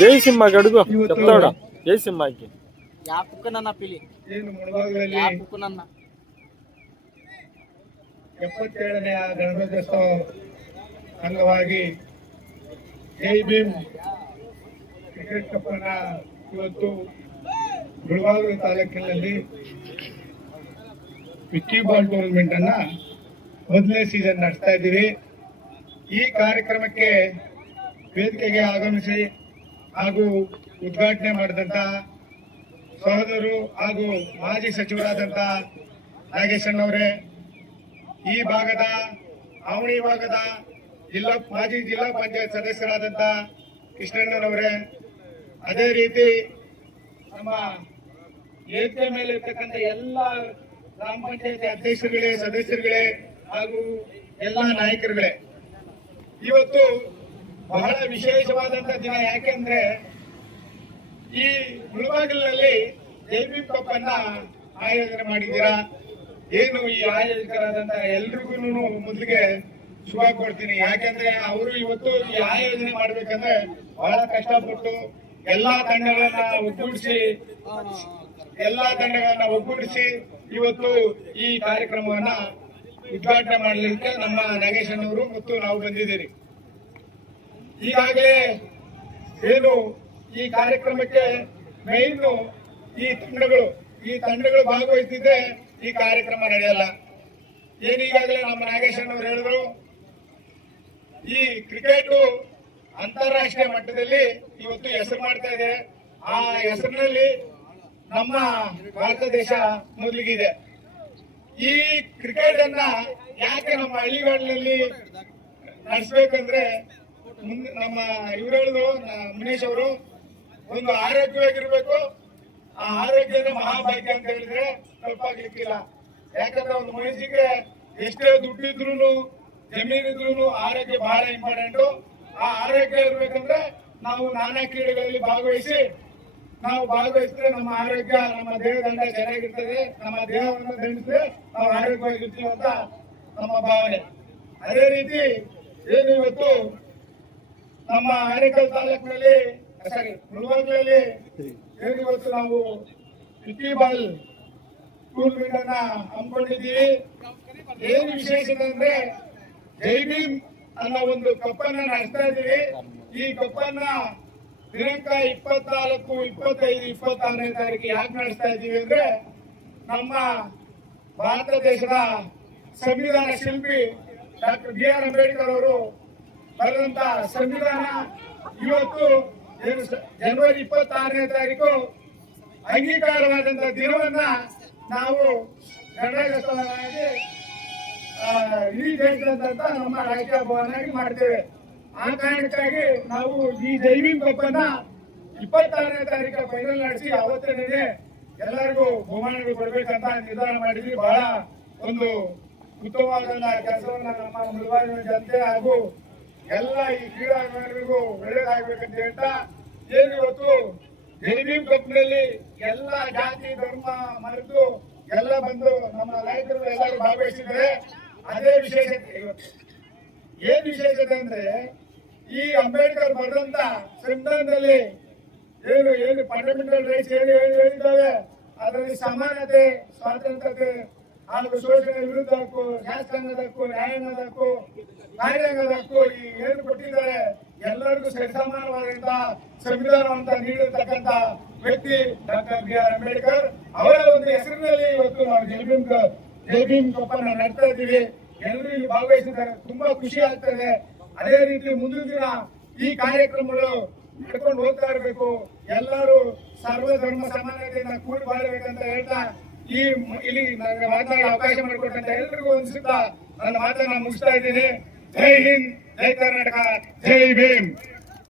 జై సింహకి అడుగు చెప్తాడు. జై సింహకి పిలి ಏನು ಮುಳಬಾಗಿಲಲ್ಲಿ 77ನೇ ಗಣರಾಜ್ಯೋತ್ಸವ ಅಂಗವಾಗಿ ಜೈ ಭೀಮ್ ಕ್ರಿಕೆಟ್ ಕಪ್ ಅನ್ನ ಇವತ್ತು ಮುಳಬಾಗಿಲು ತಾಲೂಕಿನಲ್ಲಿ ವಿಕ್ಕಿ ಬಾಲ್ ಟೂರ್ನಮೆಂಟ್ ಅನ್ನ ಮೊದಲನೇ ಸೀಸನ್ ನಡೆಸ್ತಾ ಇದ್ದೀವಿ. ಈ ಕಾರ್ಯಕ್ರಮಕ್ಕೆ ವೇದಿಕೆಗೆ ಆಗಮಿಸಿ ಹಾಗೂ ಉದ್ಘಾಟನೆ ಮಾಡಿದಂತ ಸಹೋದರರು ಹಾಗೂ ಮಾಜಿ ಸಚಿವರಾದಂತ ನಾಗೇಶಣ್ಣವರೇ, ಈ ಭಾಗದ ಆವಣಿ ಭಾಗದ ಮಾಜಿ ಜಿಲ್ಲಾ ಪಂಚಾಯತ್ ಸದಸ್ಯರಾದಂತ ಕೃಷ್ಣಣ್ಣನವರೇ, ಅದೇ ರೀತಿ ನಮ್ಮ ವೇದಿಕೆ ಮೇಲೆ ಇರ್ತಕ್ಕಂಥ ಎಲ್ಲ ಗ್ರಾಮ ಪಂಚಾಯತಿ ಅಧ್ಯಕ್ಷರುಗಳೇ, ಸದಸ್ಯರುಗಳೇ ಹಾಗೂ ಎಲ್ಲ ನಾಯಕರುಗಳೇ, ಇವತ್ತು ಬಹಳ ವಿಶೇಷವಾದಂತ ದಿನ. ಯಾಕೆಂದ್ರೆ ಈ ಮುಳಬಾಗಿಲಿನಲ್ಲಿ ಜೈ ಭೀಮ್ ಕಪ್ ಅನ್ನ ಆಯೋಜನೆ ಮಾಡಿದ್ದೀರಾ. ಏನು ಈ ಆಯೋಜಕರಾದಂತ ಎಲ್ರಿಗೂ ಮೊದಲಿಗೆ ಶುಭ ಕೊಡ್ತೀನಿ. ಯಾಕೆಂದ್ರೆ ಅವರು ಇವತ್ತು ಈ ಆಯೋಜನೆ ಮಾಡ್ಬೇಕಂದ್ರೆ ಬಹಳ ಕಷ್ಟಪಟ್ಟು ಎಲ್ಲಾ ತಂಡಗಳನ್ನ ಒಗ್ಗೂಡಿಸಿ ಇವತ್ತು ಈ ಕಾರ್ಯಕ್ರಮವನ್ನ ಉದ್ಘಾಟನೆ ಮಾಡಲಿಕ್ಕೆ ನಮ್ಮ ನಾಗೇಶಣ್ಣವರು ಮತ್ತು ನಾವು ಬಂದಿದ್ದೀರಿ. ಈಗಾಗಲೇ ಏನು ಈ ಕಾರ್ಯಕ್ರಮಕ್ಕೆ ಮೈನ್ ಈ ತಂಡಗಳು ಭಾಗವಹಿಸಿದ್ರೆ ಈ ಕಾರ್ಯಕ್ರಮ ನಡೆಯಲ್ಲ. ಏನೀಗಾಗಲೇ ನಮ್ಮ ನಾಗೇಶಣ್ಣವರು ಹೇಳಿದ್ರು, ಈ ಕ್ರಿಕೆಟ್ ಅಂತಾರಾಷ್ಟ್ರೀಯ ಮಟ್ಟದಲ್ಲಿ ಇವತ್ತು ಹೆಸರು ಮಾಡ್ತಾ ಇದೆ. ಆ ಹೆಸರಿನಲ್ಲಿ ನಮ್ಮ ಭಾರತ ದೇಶ ಮೊದಲಿಗಿದೆ. ಈ ಕ್ರಿಕೆಟ್ ಅನ್ನ ಯಾಕೆ ನಮ್ಮ ಹಳ್ಳಿಗಳಲ್ಲಿ ನಡೆಸಬೇಕಂದ್ರೆ ನಮ್ಮ ಇವರು ಹೇಳಿದ್ರು, ಮುನೇಶ್ ಅವರು, ಒಂದು ಆರೋಗ್ಯವಾಗಿರ್ಬೇಕು. ಆ ಆರೋಗ್ಯದ ಮಹಾಭಾಗ್ಯ ಅಂತ ಹೇಳಿದ್ರೆ ತಪ್ಪಾಗ್ಲಿಕ್ಕಿಲ್ಲ. ಯಾಕಂದ್ರೆ ಒಂದು ಮನುಷ್ಯಗೆ ಎಷ್ಟೇ ದುಡ್ಡಿದ್ರು ಜಮೀನಿದ್ರು ಆರೋಗ್ಯ ಬಹಳ ಇಂಪಾರ್ಟೆಂಟ್. ಆ ಆರೋಗ್ಯ ಇರ್ಬೇಕಂದ್ರೆ ನಾವು ನಾನಾ ಕ್ರೀಡೆಗಳಲ್ಲಿ ಭಾಗವಹಿಸಿದ್ರೆ ನಮ್ಮ ಆರೋಗ್ಯ, ನಮ್ಮ ದೇಹದಂಡ ಚೆನ್ನಾಗಿರ್ತದೆ. ನಮ್ಮ ದೇಹವನ್ನು ದಂಡಿಸಿದ್ರೆ ನಾವು ಆರೋಗ್ಯವಾಗಿರ್ತೀವಿ ಅಂತ ನಮ್ಮ ಭಾವನೆ. ಅದೇ ರೀತಿ ಏನು ಇವತ್ತು ನಮ್ಮ ಆನೇಕಲ್ ತಾಲೂಕಿನಲ್ಲಿ ಮುಳಬಾಗಿಲಲ್ಲಿ ಏನು ಇವತ್ತು ನಾವು ವಿಕ್ಕಿ ಬಾಲ್ ಟೂರ್ನಮೆಂಟ್ ಅನ್ನ ಹಮ್ಮಿಕೊಂಡಿದ್ದೀವಿ. ಏನು ವಿಶೇಷತೆ ಅಂದ್ರೆ ಜೈ ಭೀಮ್ ಅನ್ನೋ ಒಂದು ಕಪ್ಪನ್ನ ನಡೆಸ್ತಾ ಇದ್ದೀವಿ. ಈ ಕಪ್ಪನ್ನ ದಿನಾಂಕ 24, 25, 26ನೇ ತಾರೀಕು ಯಾಕೆ ನಡೆಸ್ತಾ ಇದ್ದೀವಿ ಅಂದ್ರೆ ನಮ್ಮ ಭಾರತ ದೇಶದ ಸಂವಿಧಾನ ಶಿಲ್ಪಿ ಡಾಕ್ಟರ್ BR ಅಂಬೇಡ್ಕರ್ ಅವರು ಬರೆದಂತ ಸಂವಿಧಾನ ಇವತ್ತು ಜನವರಿ 26ನೇ ತಾರೀಕು ಅಂಗೀಕಾರವಾದಂತ ದಿನವನ್ನ ನಾವು ಗಣರಾಜ್ಯೋತ್ಸವವಾಗಿ ಇಡೀ ದೇಶದಂತ ನಮ್ಮ ರಾಜ್ಯ ಭವನಾಗಿ ಮಾಡ್ತೇವೆ. ಆ ಕಾರಣಕ್ಕಾಗಿ ನಾವು ಈ ಜೈ ಭೀಮ್ ಕಪ್ ಅನ್ನ 26ನೇ ತಾರೀಕು ಫೈನಲ್ ನಡೆಸಿ ಅವತ್ತೇ ಎಲ್ಲರಿಗೂ ಬಹುಮಾನಗಳು ಕೊಡ್ಬೇಕಂತ ನಿರ್ಧಾರ ಮಾಡಿದ್ವಿ. ಬಹಳ ಒಂದು ಉತ್ತಮವಾದ ಕೆಲಸವನ್ನ ನಮ್ಮ ಮುಳಬಾಗಿಲಿನ ಜನತೆ ಹಾಗೂ ಎಲ್ಲ ಈ ಕ್ರೀಡಾಭಿಮಾನಿಗಳಿಗೂ ಒಳ್ಳೇದಾಗಬೇಕಂತ ಹೇಳ್ತಾ, ಏನು ಇವತ್ತು ಜೈ ಭೀಮ್ ಕಪ್ನಲ್ಲಿ ಎಲ್ಲ ಜಾತಿ ಧರ್ಮ ಮರೆತು ಎಲ್ಲ ಬಂದು ನಮ್ಮ ನಾಯಕರು ಎಲ್ಲರೂ ಭಾಗವಹಿಸಿದ್ದಾರೆ. ಅದೇ ವಿಶೇಷತೆ. ಇವತ್ತು ಏನ್ ವಿಶೇಷತೆ ಅಂದ್ರೆ ಈ ಅಂಬೇಡ್ಕರ್ ಬರೆದಂತ ಸಂವಿಧಾನದಲ್ಲಿ ಏನು ಫಂಡಮೆಂಟಲ್ ರೈಟ್ಸ್ ಹೇಳಿದ್ದಾವೆ, ಅದರಲ್ಲಿ ಸಮಾನತೆ, ಸ್ವಾತಂತ್ರ್ಯತೆ ಹಾಗೂ ಶೋಷಣೆ ವಿರುದ್ಧ ಹಕ್ಕು, ಶಾಸಕಾಂಗದ ಹಕ್ಕು, ನ್ಯಾಯಾಂಗದ ಹಕ್ಕು, ಕಾರ್ಯಾಂಗದ ಹಕ್ಕು ಏನು ಕೊಟ್ಟಿದ್ದಾರೆ. ಎಲ್ಲರಿಗೂ ಸರಿಸಮಾನವಾದಂತ ಸಂವಿಧಾನವಂತ ನೀಡಿರ್ತಕ್ಕಂಥ ವ್ಯಕ್ತಿ ಡಾಕ್ಟರ್ BR ಅಂಬೇಡ್ಕರ್ ಅವರ ಒಂದು ಹೆಸರಿನಲ್ಲಿ ಇವತ್ತು ನಾವು ಜೈ ಭೀಮ್ ಕಪ್ ಅನ್ನ ನಡೆಸ್ತಾ ಇದ್ದೀವಿ. ಎಲ್ಲರೂ ಇಲ್ಲಿ ಭಾಗವಹಿಸಿದ್ದಾರೆ, ತುಂಬಾ ಖುಷಿ ಆಗ್ತದೆ. ಅದೇ ರೀತಿ ಮುಂದಿನ ದಿನ ಈ ಕಾರ್ಯಕ್ರಮಗಳು ನಡ್ಕೊಂಡು ಹೋಗ್ತಾ ಇರಬೇಕು. ಎಲ್ಲರೂ ಸರ್ವಧರ್ಮ ಸಮಾನತೆಯಿಂದ ಕೂಡಿ ಬಾಳಬೇಕಂತ ಹೇಳ್ತಾ ಇಲ್ಲಿ ನನಗೆ ಮಾತನಾಡಲು ಅವಕಾಶ ಮಾಡಿಕೊಟ್ಟಂತ ಎಲ್ಲರಿಗೂ ಅನಿಸುತ್ತಾ ನನ್ನ ಮಾತನ್ನ ಮುಗಿಸ್ತಾ ಇದ್ದೀನಿ. ಜೈ ಹಿಂದ್, ಜೈ ಕರ್ನಾಟಕ, ಜೈ ಭೀಮ್.